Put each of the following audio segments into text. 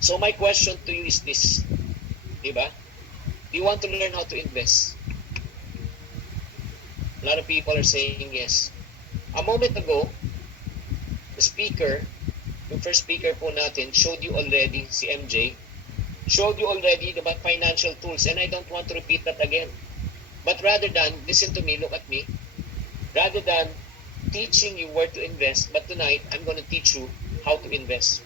So my question to you is this, diba? Do you want to learn how to invest? A lot of people are saying yes. A moment ago, the speaker, yung first speaker po natin, showed you already, si MJ, showed you already about financial tools, and I don't want to repeat that again. But rather than, listen to me, look at me, rather than teaching you where to invest, but tonight, I'm going to teach you how to invest.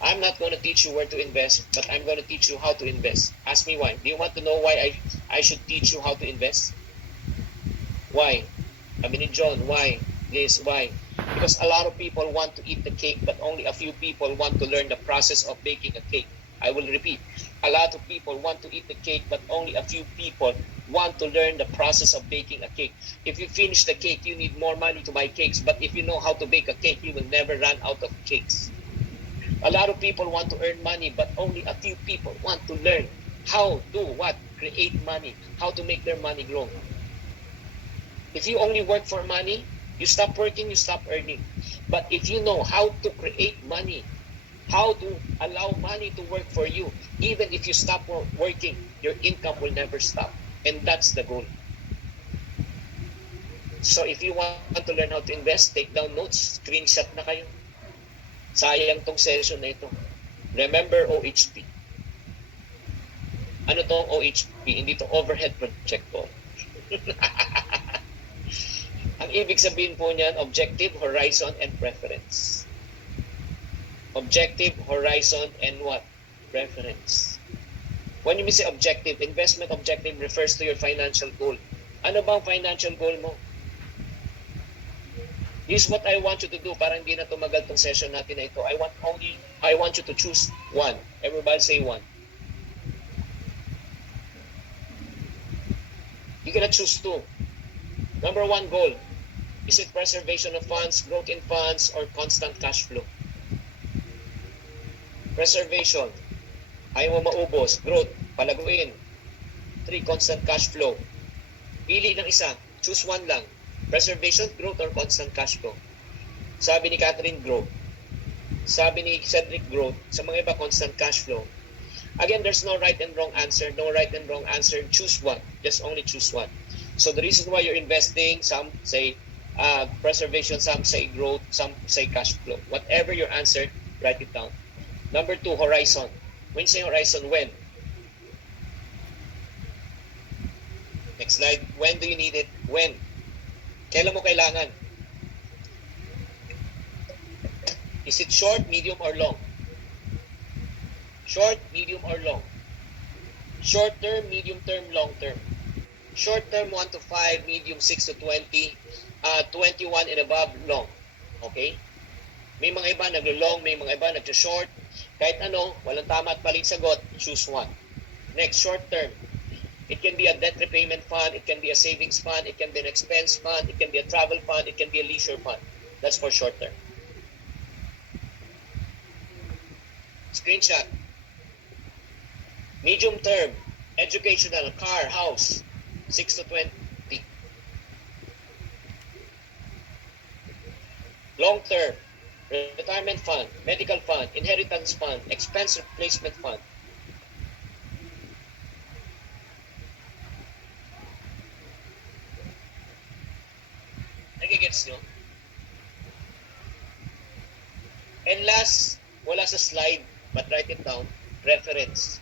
I'm not going to teach you where to invest, but I'm going to teach you how to invest. Ask me why. Do you want to know why I should teach you how to invest? Why? I mean, John, why? This, why? Because a lot of people want to eat the cake, but only a few people want to learn the process of baking a cake. I will repeat. A lot of people want to eat the cake, but only a few people want to learn the process of baking a cake. If you finish the cake, you need more money to buy cakes. But if you know how to bake a cake, you will never run out of cakes. A lot of people want to earn money, but only a few people want to learn how to what? Create money, how to make their money grow. If you only work for money, you stop working, you stop earning. But if you know how to create money, how to allow money to work for you, even if you stop working, your income will never stop. And that's the goal. So if you want to learn how to invest, take down notes, screenshot na kayo. Sayang tong session na ito. Remember OHP. Ano tong OHP? Hindi to overhead projector. Ang ibig sabihin po niyan, objective, horizon, and preference. Objective, horizon, and what? Preference. When you say objective, investment objective refers to your financial goal. Ano bang financial goal mo? This is what I want you to do para hindi na tumagal tong session natin na ito. I want you to choose one. Everybody say one. You cannot choose two. Number one goal. Is it preservation of funds, growth in funds, or constant cash flow? Preservation. Ayaw mo maubos. Growth. Palaguin. 3. Constant cash flow. Pili ng isa. Choose one lang. Preservation, growth, or constant cash flow. Sabi ni Catherine, growth. Sabi ni Cedric, growth. Sa mga iba, constant cash flow. Again, there's no right and wrong answer. No right and wrong answer. Choose one. Just only choose one. So the reason why you're investing, some say preservation, some say growth, some say cash flow. Whatever your answer, write it down. Number 2, horizon. When you say horizon, when? Next slide. When do you need it? When? Kailan mo kailangan? Is it short, medium, or long? Short, medium, or long? Short term, medium term, long term. Short term 1 to 5, medium 6 to 20, 21 and above, long. Okay? May mga iba naglo-long, may mga iba naglo-short. Kahit ano, walang tama at maling sagot, choose one. Next, short term. It can be a debt repayment fund, it can be a savings fund, it can be an expense fund, it can be a travel fund, it can be a leisure fund. That's for short term. Screenshot. Medium term, educational, car, house, 6 to 20. Long term, retirement fund, medical fund, inheritance fund, expense replacement fund. Nagigets nyo? And last, wala sa slide, but write it down, preference.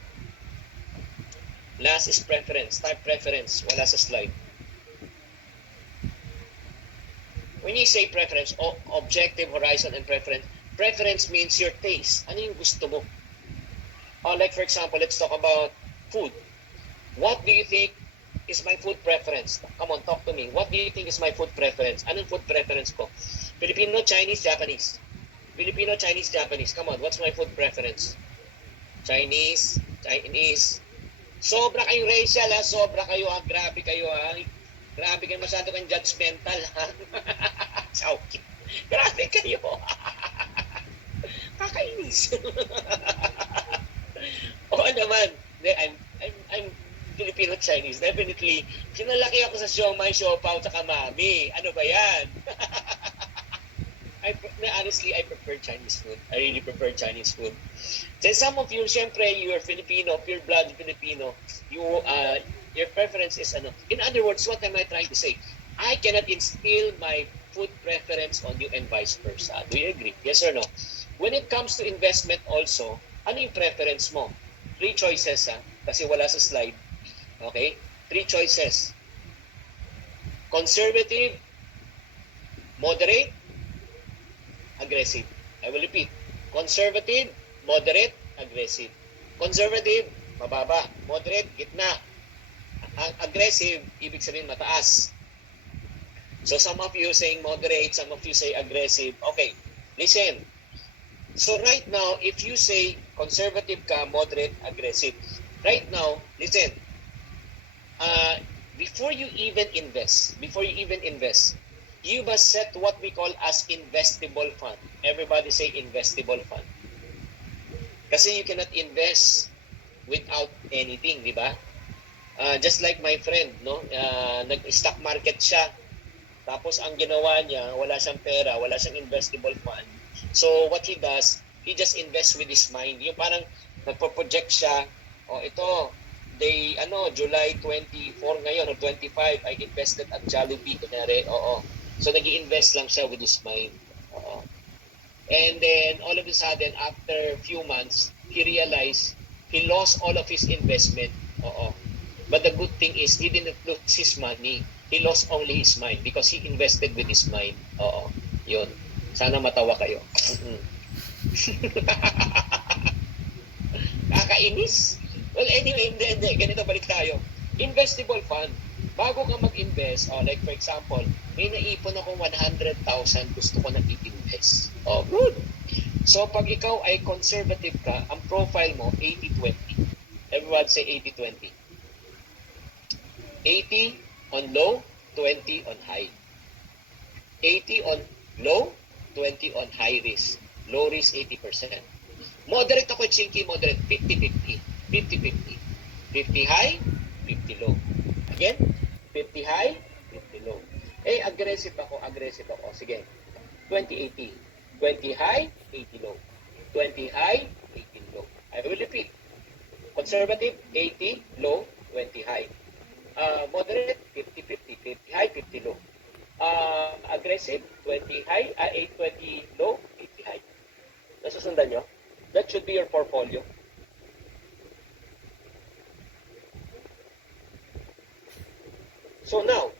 Last is preference, type preference, wala sa slide. When you say preference, objective, horizon, and preference, preference means your taste. Ano yung gusto mo? Like for example, let's talk about food. What do you think is my food preference? Come on, talk to me. What do you think is my food preference? Anong food preference ko? Filipino, Chinese, Japanese. Filipino, Chinese, Japanese. Come on, what's my food preference? Chinese, Chinese. Sobra kayong racial ha, sobra kayo ha, grabe kayo ha. Grabe kayo, masyado kang judgmental ha. Chowky. Grabe kayo. Kakainis. Oo naman. I'm Filipino Chinese. Definitely. Kinalaki ako sa siomay, siopaw, tsaka mami. Ano ba yan? honestly, I prefer Chinese food. I really prefer Chinese food. Then some of you, syempre, you are Filipino, pure-blood Filipino. Your preference is ano. In other words, what am I trying to say? I cannot instill my food preference on you and vice versa. Do you agree? Yes or no? When it comes to investment also, ano yung preference mo? Three choices, ha? Kasi wala sa slide. Okay? Three choices. Conservative, moderate, aggressive. I will repeat. Conservative, moderate, aggressive. Conservative, mababa. Moderate, gitna. Aggressive, ibig sabihin mataas. So some of you saying moderate, some of you say aggressive. Okay, listen. So right now, if you say conservative ka, moderate, aggressive. Right now, listen. Before you even invest, you must set what we call as investable fund. Everybody say investable fund. Kasi you cannot invest without anything, di ba? Just like my friend, no? Nag-stock market siya. Tapos ang ginawa niya, wala siyang pera, wala siyang investable fund. So what he does, he just invests with his mind. Yung parang nagpo-project siya, ito, July 24 ngayon or 25, I invested at Jollibee, kunyari, oo. So nag-i-invest lang siya with his mind. Oo. And then all of a sudden, after a few months, he realized he lost all of his investment. Oo. But the good thing is, he didn't lose his money. He lost only his mind because he invested with his mind. Oo. Yun. Sana matawa kayo. Kakainis. Well, anyway, hindi. Ganito, balik tayo. Investable fund. Bago ka mag-invest, like for example, may naipon akong 100,000, gusto ko na i-invest. Good. So, pag ikaw ay conservative ka, ang profile mo, 80-20. Everyone say 80-20. 80 on low, 20 on high. 80 on low, 20 on high risk. Low risk, 80%. Moderate ako, Chinkee, moderate, 50-50. 50-50. 50 high, 50 low. Again, 50 high, 50 low. Aggressive ako. Sige, 20-80. 20 high, 80 low. 20 high, 80 low. I will repeat. Conservative, 80 low, 20 high. Moderate, 50-50. 50 high, 50 low. Aggressive, 20 high, 20 low, 50 high. Nasusundan nyo? That should be your portfolio. So now,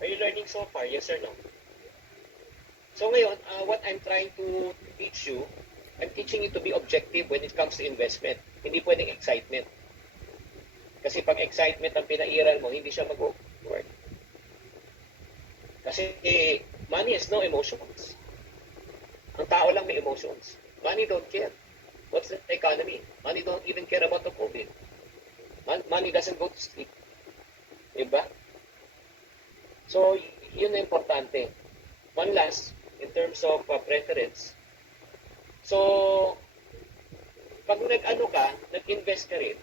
are you learning so far? Yes or no? So ngayon, what I'm trying to teach you, I'm teaching you to be objective when it comes to investment. Hindi pwedeng excitement. Kasi pag excitement ang pinairal mo, hindi siya mag-work. Kasi money has no emotions. Ang tao lang may emotions. Money don't care. What's the economy? Money don't even care about the COVID. Money doesn't go to sleep. Diba? So, yun na importante. One last, in terms of preference. So, pag nag-invest ka rin,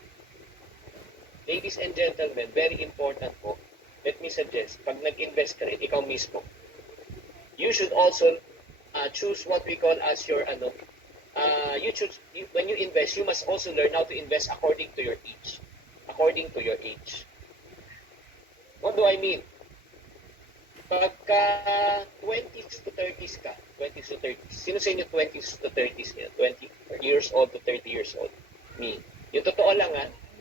ladies and gentlemen, very important po, let me suggest, pag nag-invest ka rin, ikaw mismo, you should also choose what we call as your, when you invest, you must also learn how to invest according to your age. According to your age. What do I mean? Pagka 20s to 30s ka, 20s to 30s, sino sa inyo 20s to 30s niya? 20 years old to 30 years old? Me. Yung totoo lang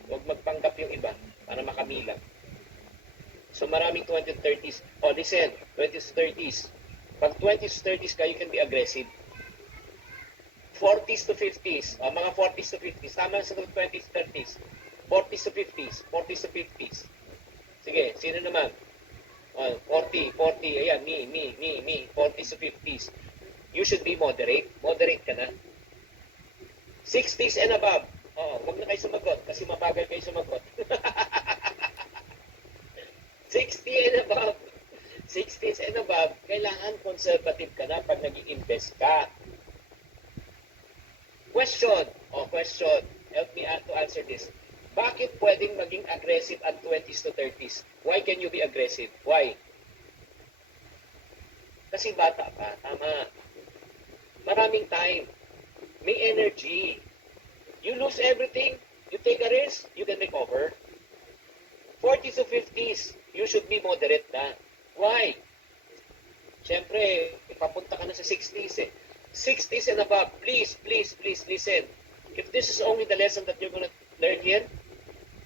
huwag magpanggap yung iba para makamilang. So maraming 20s to 30s. Listen, 20s to 30s. Pag 20s to 30s ka, you can be aggressive. 40s to 50s, mga 40s to 50s, tama sa 20s to 30s. 40s to 50s, 40s to 50s. Sige, sino naman? 40, ayan, me, 40s to 50s. You should be moderate. Moderate ka na. 60s and above. Huwag na kayo sumagot kasi mabagal kayo sumagot. 60 and above. 60s and above, kailangan conservative ka na pag nag-i-invest ka. Question. Help me to answer this. Bakit pwedeng maging aggressive at 20s to 30s? Why can you be aggressive? Why? Kasi bata pa, tama. Maraming time. May energy. You lose everything, you take a risk, you can recover. 40s to 50s, you should be moderate na. Why? Siyempre, ipapunta ka na sa 60s eh. 60s and above, please, please, please listen. If this is only the lesson that you're going to learn here,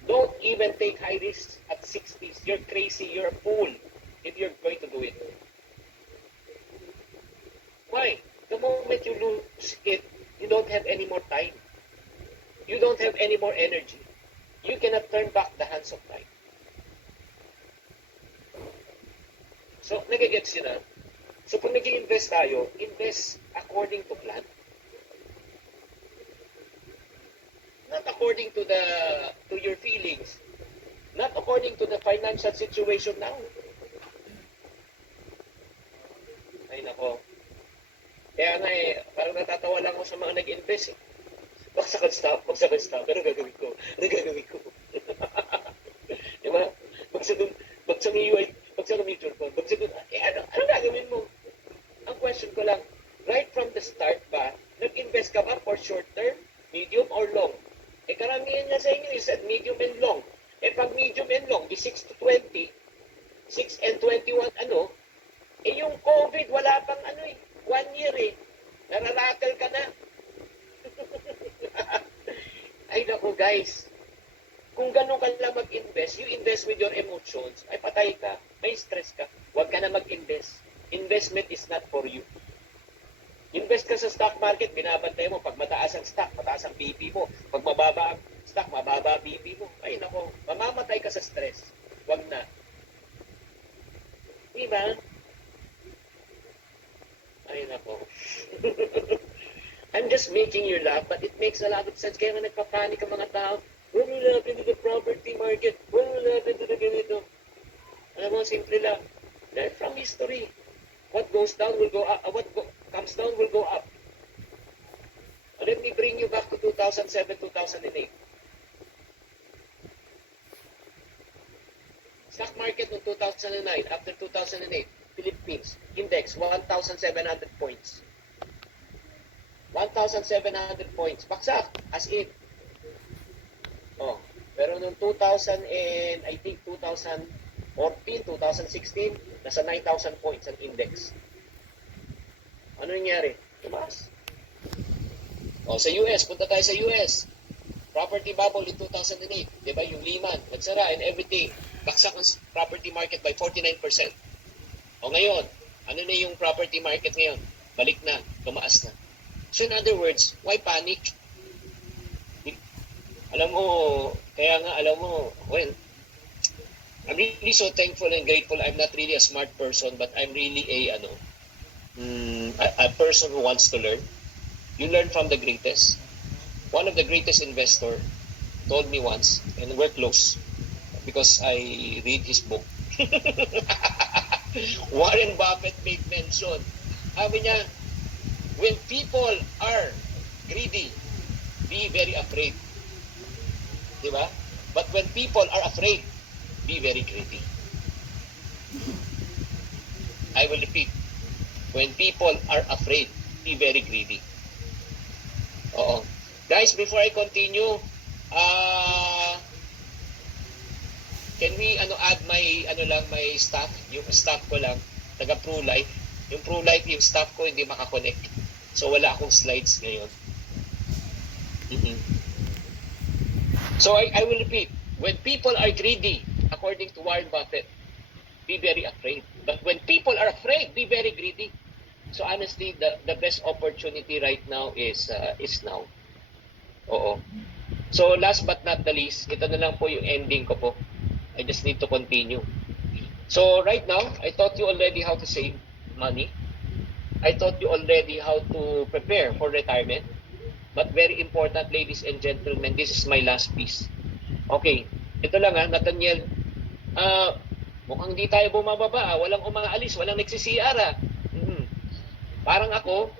don't even take high risks at 60s. You're crazy, you're a fool if you're going to do it. Why? The moment you lose it, you don't have any more time. You don't have any more energy. You cannot turn back the hands of time. So, nagigets yun na. So, kung nag-i-invest tayo, invest according to plan. Not according to your feelings. Not according to the financial situation now. Ay, nako. Kaya nga eh, parang natatawa lang ako sa mga nag-invest eh. Bagsakan stop. Pero gagawin ko. Diba? Bagsak UI, bagsak mutual fund, ano gagawin mo? Ang question ko lang, right from the start ba, nag-invest ka ba for short term, medium, or long? Eh karamihan nga sa inyo, you said medium and long. Eh pag medium and long, di 6 to 20, 6 and 21, eh yung COVID, wala pang 1 year eh. Nararattle ka na. Ay naku guys, kung ganun ka lang mag-invest, you invest with your emotions, ay patay ka, may stress ka, huwag ka na mag-invest. Investment is not for you. Invest ka sa stock market, binabantay mo, pag mataas ang stock, mataas ang BP mo, pag mababa ang stock, mababa BP mo. Ay nako, mamamatay ka sa stress. Huwag na. Diba? Ay nako. I'm just making you laugh, but it makes a lot of sense. Kaya nga nagpapanik ang mga tao. What will happen to the property market? What will happen to the ganito? Alam mo, simple lang. Learn from history. What goes down will go up. Comes down will go up. Let me bring you back to 2007, 2008. Stock market noong 2009, after 2008, Philippines, index, 1,700 points. 1,700 points. Baksak, as in. Oh, pero noong 2000 and I think 2014, 2016, nasa 9,000 points ang index. Ano nangyari? Tumaas. Oh, sa US, punta tayo sa US. Property bubble in 2008, 'di ba? Yung Lehman, nagsara and everything. Baksak ang property market by 49%. O ngayon, ano na yung property market ngayon? Balik na, tumaas na. So in other words, why panic? Alam mo, well, I'm really so thankful and grateful. I'm not really a smart person, but I'm really a person who wants to learn. You learn from the greatest. One of the greatest investor told me once, and we're close because I read his book. Warren Buffett made mention. Sabi niya, when people are greedy, be very afraid. Diba? But when people are afraid, be very greedy. I will repeat. When people are afraid, be very greedy. Oo. Guys, before I continue, can we add my staff, yung staff ko lang, taga Pru Life. Yung Pru Life, yung staff ko hindi makakonect. So wala akong slides ngayon. So I will repeat. When people are greedy, according to Warren Buffett, be very afraid. But when people are afraid, be very greedy. So honestly, the best opportunity right now is now. Oo. So last but not the least, ito na lang po yung ending ko po. I just need to continue. So right now, I taught you already how to save money. I taught you already how to prepare for retirement. But very important, ladies and gentlemen, this is my last piece. Okay, ito lang Nathaniel. Mukhang di tayo bumababa. Walang umaalis, walang nagsisiyar. Parang ako,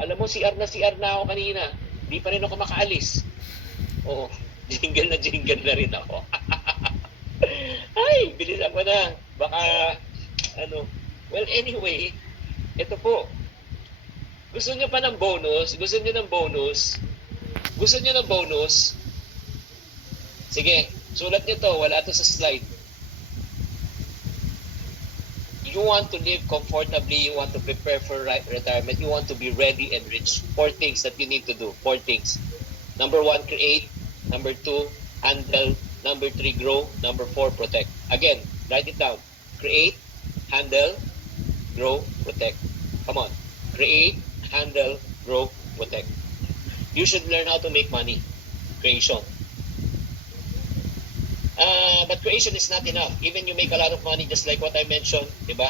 alam mo, CR na ako kanina. Di pa rin ako makaalis. Oo, jingle na rin ako. Ay, bilis ako na. Baka, well, anyway, Ito po. Gusto niyo pa ng bonus? Gusto niyo ng bonus? Gusto niyo ng bonus? Sige, sulat niyo to. Wala to sa slide. You want to live comfortably, you want to prepare for retirement, you want to be ready and rich. 4 things that you need to do. 4 things. Number 1, create. Number 2, handle. Number 3, grow. Number 4, protect. Again, write it down. Create, handle, grow, protect. Come on. Create, handle, grow, protect. You should learn how to make money. Creation. But creation is not enough. Even you make a lot of money, just like what I mentioned, diba?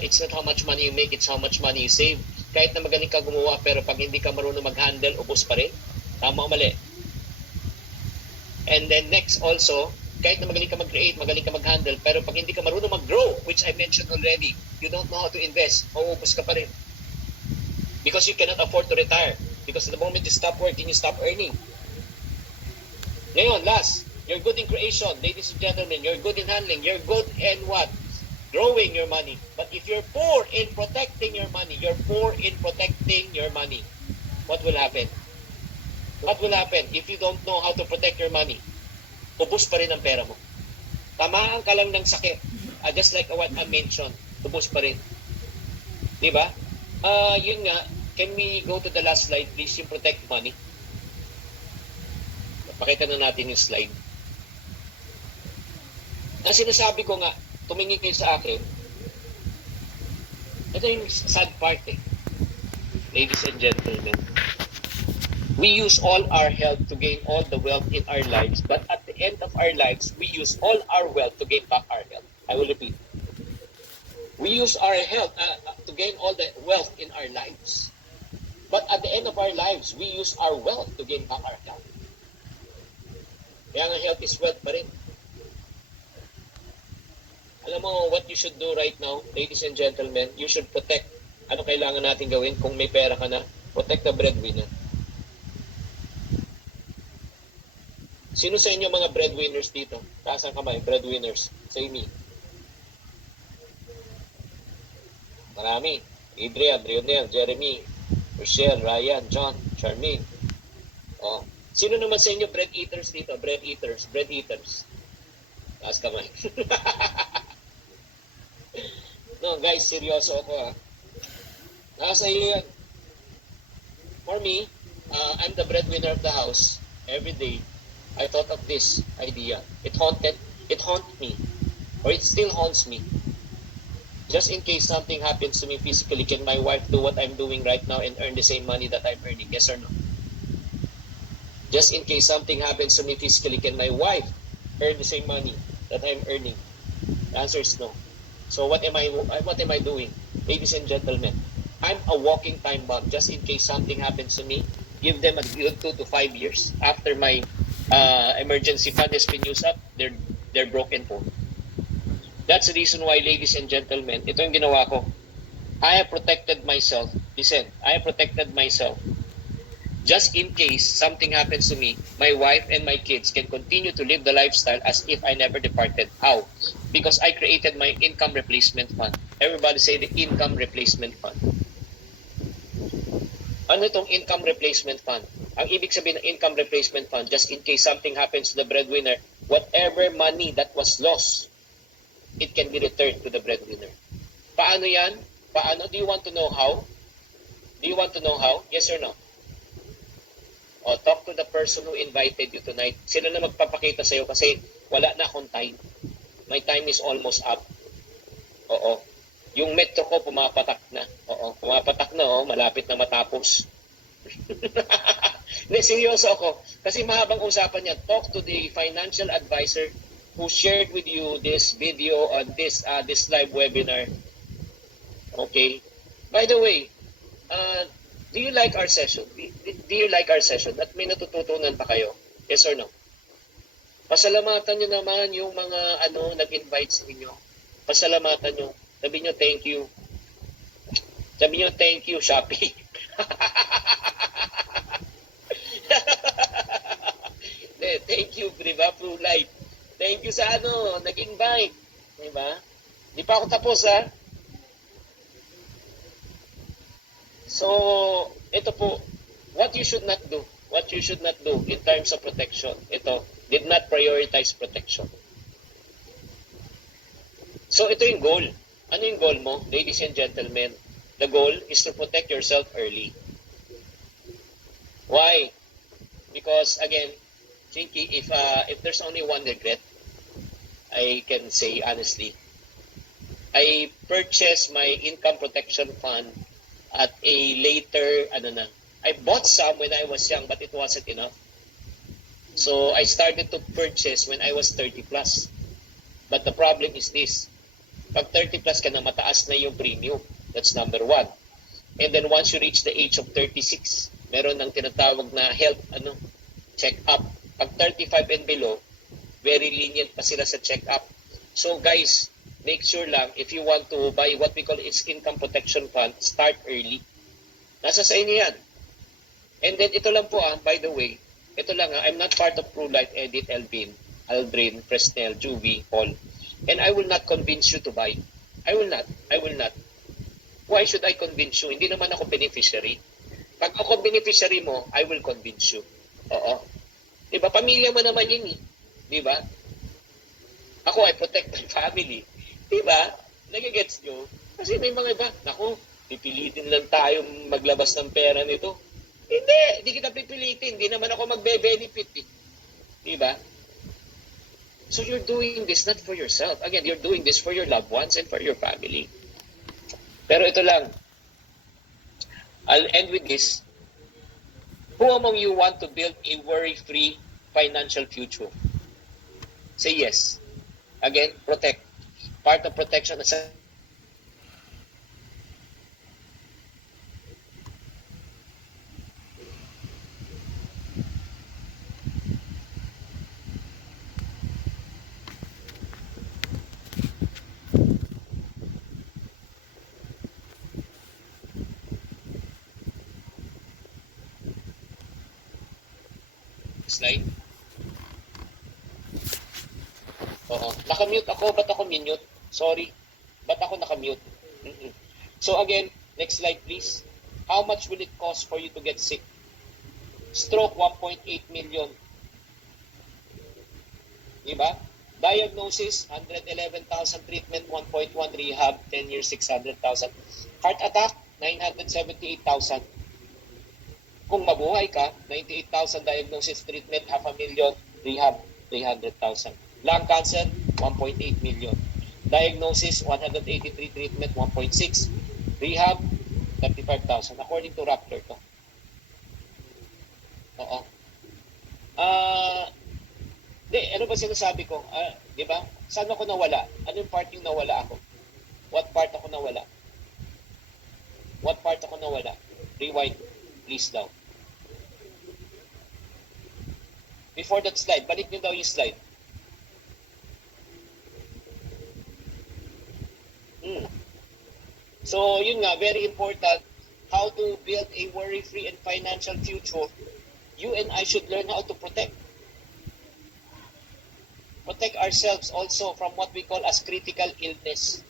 It's not how much money you make, it's how much money you save. Kahit na magaling ka gumawa, pero pag hindi ka marunong mag-handle, ubos pa rin. Tama o mali? And then next also, kahit na magaling ka mag-create, magaling ka mag-handle, pero pag hindi ka marunong mag-grow, which I mentioned already, you don't know how to invest, mauubos ka pa rin. Because you cannot afford to retire. Because the moment you stop working, you stop earning. Ngayon, last, you're good in creation, ladies and gentlemen. You're good in handling. You're good in what? Growing your money. But if you're poor in protecting your money, what will happen? What will happen if you don't know how to protect your money? Ubus pa rin ang pera mo. Tamaan ka lang ng sakit. Just like what I mentioned, ubus pa rin. Diba? Yun nga, can we go to the last slide, please? Yung protect money. Pakita na natin yung slide. Ang sinasabi ko nga, tumingin kayo sa akin, ito yung sad part eh. Ladies and gentlemen, we use all our health to gain all the wealth in our lives, but at the end of our lives, we use all our wealth to gain back our health. I will repeat. We use our health to gain all the wealth in our lives. But at the end of our lives, we use our wealth to gain back our health. Kaya nga health is wealth pa rin. Alam mo, what you should do right now, ladies and gentlemen, you should protect. Ano kailangan natin gawin kung may pera ka na? Protect the breadwinner. Sino sa inyo mga breadwinners dito? Taas ang kamay, breadwinners. Say me. Marami. Adrian, Rionel, Jeremy, Rochelle, Ryan, John, Charmaine. Oh. Sino naman sa inyo bread eaters dito? Bread eaters. Taas kamay. No, guys, seryoso ako ha. Nasa iyo yan. For me, I'm the breadwinner of the house. Every day, I thought of this idea. It haunted me. Or it still haunts me. Just in case something happens to me physically, can my wife do what I'm doing right now and earn the same money that I'm earning? Yes or no? Just in case something happens to me physically, can my wife earn the same money that I'm earning? The answer is no. So what am I doing? Ladies and gentlemen, I'm a walking time bomb. Just in case something happens to me, give them a good 2 to 5 years. After my emergency fund has been used up, they're broken po. That's the reason why, ladies and gentlemen, ito yung ginawa ko. I have protected myself. Listen, I have protected myself. Just in case something happens to me, my wife and my kids can continue to live the lifestyle as if I never departed. How? Because I created my income replacement fund. Everybody say the income replacement fund. Ano itong income replacement fund? Ang ibig sabihin ng income replacement fund, just in case something happens to the breadwinner, whatever money that was lost, it can be returned to the breadwinner. Paano yan? Paano? Do you want to know how? Yes or no? O, talk to the person who invited you tonight. Sila na magpapakita sa'yo kasi wala na akong time. My time is almost up. Oo. Yung metro ko pumapatak na. Oo. Pumapatak na, malapit na matapos. Hindi, seryoso ako. Kasi mahabang usapan yan. Talk to the financial advisor who shared with you this video on this live webinar. Okay? By the way, do you like our session? Do you like our session? At may natututunan pa kayo? Yes or no? Pasalamatan nyo naman yung mga nag-invite sa inyo. Pasalamatan nyo. Sabi nyo, thank you. Sabi nyo, thank you, Shopee. Thank you, diba, Pru Life. Thank you sa nag-invite. Diba? Di pa ako tapos, ha? So, ito po, what you should not do. What you should not do in terms of protection. Ito, did not prioritize protection. So, ito yung goal. Ano yung goal mo, ladies and gentlemen? The goal is to protect yourself early. Why? Because, again, Chinkee, if there's only one regret, I can say honestly, I purchased my income protection fund at a later, I bought some when I was young, but it wasn't enough. So I started to purchase when I was 30 plus. But the problem is this. Pag 30 plus ka na, mataas na yung premium. That's number one. And then once you reach the age of 36, meron ng tinatawag na health check-up. Pag 35 and below, very lenient pa sila sa check-up. So guys, make sure lang, if you want to buy what we call its income protection fund, start early. Nasa sa inyo yan. And then ito lang po by the way, ito lang I'm not part of Pru Life, Edith, Elvin, Aldrin, Fresnel, Juvie, Paul. And I will not convince you to buy. I will not. Why should I convince you? Hindi naman ako beneficiary. Pag ako beneficiary mo, I will convince you. Oo. Diba? Pamilya mo naman yun eh. Diba? Ako, I protect my family. Diba? Nagigets nyo? Kasi may mga iba, naku, pipilitin lang tayo maglabas ng pera nito. Hindi kita pipilitin. Hindi naman ako magbe-benefit eh. Diba? So you're doing this not for yourself. Again, you're doing this for your loved ones and for your family. Pero ito lang. I'll end with this. Who among you want to build a worry-free financial future? Say yes. Again, protect. Part of protection is slide. Oo. Nakamute ako. Ba't ako minute? Sorry. Ba't ako nakamute? So again, next slide please. How much will it cost for you to get sick? Stroke, 1.8 million. Diba? Diagnosis, 111,000. Treatment, 1.1. Rehab, 10 years, 600,000. Heart attack, 978,000. Kung mabuhay ka, 98,000 diagnosis, treatment, 500,000, rehab, 300,000. Lung cancer, 1.8 million. Diagnosis, 183, treatment, 1.6. Rehab, 35,000. According to Raptor to. Oo. Ano ba sinasabi ko? Di ba? Saan ako nawala? Ano yung part yung nawala ako? What part ako nawala? What part ako nawala? Rewind, please daw. Before that slide, balik nyo daw yung slide. So, yun nga, very important. How to build a worry-free and financial future. You and I should learn how to protect. Protect ourselves also from what we call as critical illness.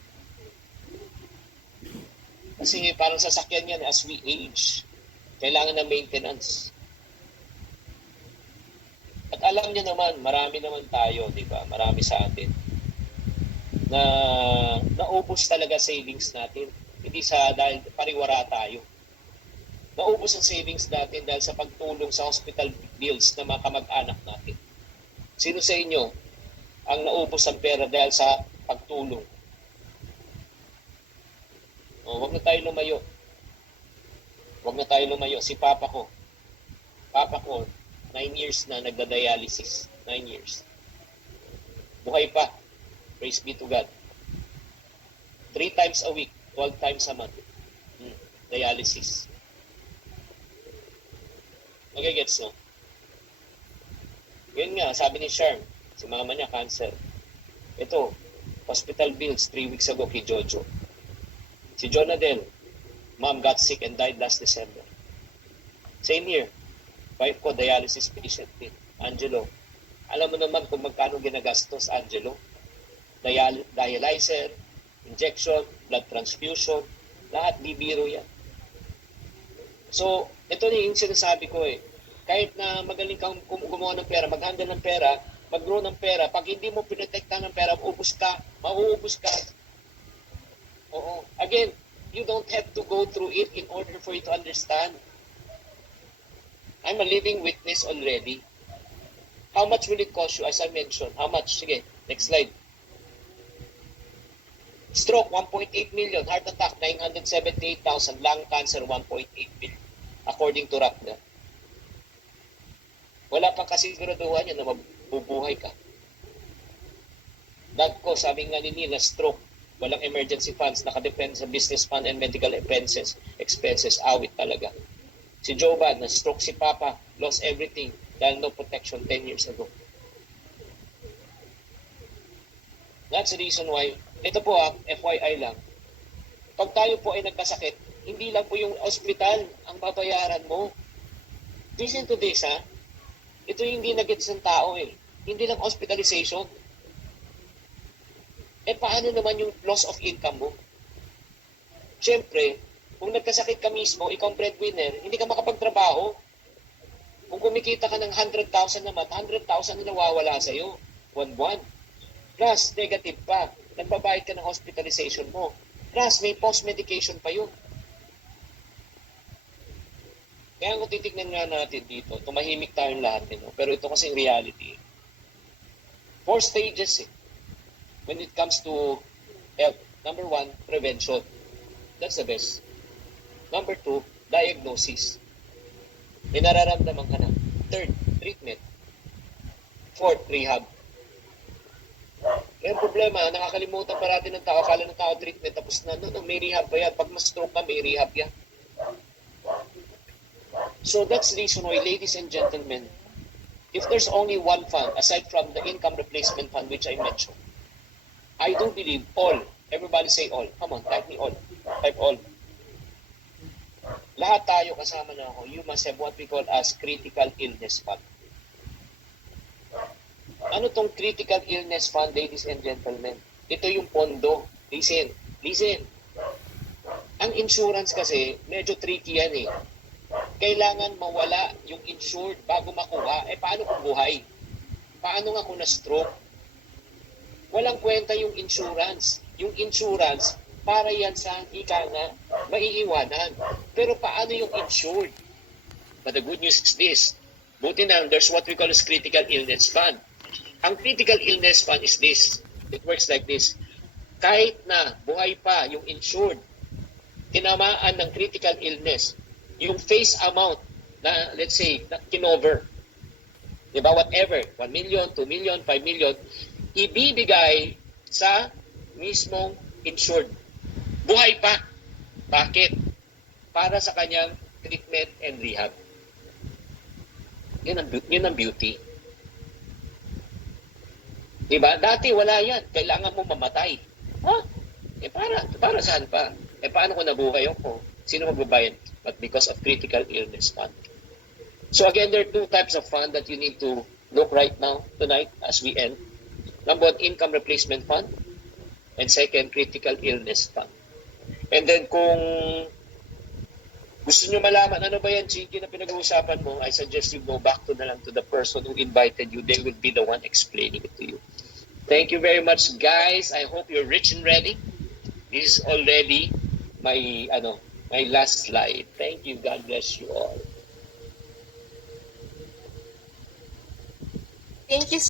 Kasi parang sasakyan yan as we age. Kailangan ng maintenance. At alam niyo naman, marami naman tayo, di ba? Marami sa atin na naubos talaga savings natin. Hindi dahil pariwara tayo. Naubos ang savings natin dahil sa pagtulong sa hospital bills ng mga kamag-anak natin. Sino sa inyo ang naubos ang pera dahil sa pagtulong? Huwag na tayo lumayo. Huwag na tayo lumayo. Si Papa ko, 9 years na nagda-dialysis. 9 years. Buhay pa. Praise be to God. 3 times a week, 12 times a month. Dialysis. Okay, gets no? Yun nga, sabi ni Sharm, si mama niya, cancer. Ito, hospital bills 3 weeks ago kay Jojo. Si Jonadel, mom got sick and died last December. Same here. Wife ko, dialysis patient din. Angelo. Alam mo naman kung magkano ginagastos, Angelo. Dialyzer, injection, blood transfusion, lahat di biro yan. So, ito na yung sinasabi ko eh. Kahit na magaling kang gumawa ng pera, mag-handle ng pera, mag-grow ng pera, pag hindi mo pinotektahan ng pera, mauubos ka. Oo. Again, you don't have to go through it in order for you to understand. I'm a living witness already. How much will it cost you? As I mentioned, how much? Sige, next slide. Stroke, 1.8 million. Heart attack, 978,000. Lung cancer, 1.8 million. According to RAPNA. Wala pang kasiguraduhan yan na mabubuhay ka. Dagko, sabi nga ni Nina, stroke. Walang emergency funds. Nakadepende sa business fund and medical expenses. Awit talaga. Si Joban, na-stroke si Papa. Lost everything. Dahil no protection 10 years ago. That's the reason why, ito po FYI lang, pag tayo po ay nagkasakit, hindi lang po yung ospital ang babayaran mo. Listen to this ito yung hindi nagets ng tao eh. Hindi lang hospitalization. Paano naman yung loss of income mo? Siyempre, kung nagkasakit ka mismo, ikaw ang breadwinner, hindi ka makapagtrabaho. Kung kumikita ka ng 100,000 naman, 100,000 na nawawala sa'yo. 1 buwan. Plus, negative pa. Nagbabayad ka ng hospitalization mo. Plus, may post-medication pa yun. Kaya kung titignan nga natin dito, tumahimik tayong lahat. Pero ito kasi reality. 4 stages when it comes to health. Number 1, prevention. That's the best. Number 2, diagnosis. May nararamdaman ka na. 3rd, treatment. 4th, rehab. Kaya ang problema, nakakalimutan parati ng tao, akala ng tao treatment, tapos na, no, may rehab pa yan. Pag ma-stroke ka, may rehab yan. So that's the reason why, ladies and gentlemen, if there's only one fund, aside from the income replacement fund, which I mentioned, I do believe all, everybody say all, come on, type me all, type all. Lahat tayo kasama na ako, you must have what we call as critical illness fund. Ano tong critical illness fund, ladies and gentlemen? Ito yung pondo. Listen. Ang insurance kasi, medyo tricky yan eh. Kailangan mawala yung insured bago makuha. Paano kung buhay? Paano nga kung na-stroke? Walang kwenta yung insurance. Yung insurance, para yan sa ika nga, maiiwanan. Pero paano yung insured? But the good news is this. Buti na, there's what we call as critical illness fund. Ang critical illness fund is this. It works like this. Kahit na buhay pa yung insured, tinamaan ng critical illness, yung face amount na, let's say, na kinover, diba, whatever, 1 million, 2 million, 5 million, ibibigay sa mismong insured. Buhay pa. Bakit? Para sa kanyang treatment and rehab. Yun ang beauty. Diba? Dati wala yan. Kailangan mo mamatay. Para saan pa? Paano kung nabuhay ako? Sino magbabayad? But because of critical illness fund. So again, there are 2 types of fund that you need to look right now, tonight, as we end. Number 1, income replacement fund. And second, critical illness fund. And then kung gusto nyo malaman ano ba yan, Chinkee, na pinag-uusapan mo, I suggest you go back to the person who invited you. They will be the one explaining it to you. Thank you very much, guys. I hope you're rich and ready. This is already my last slide. Thank you. God bless you all. Thank you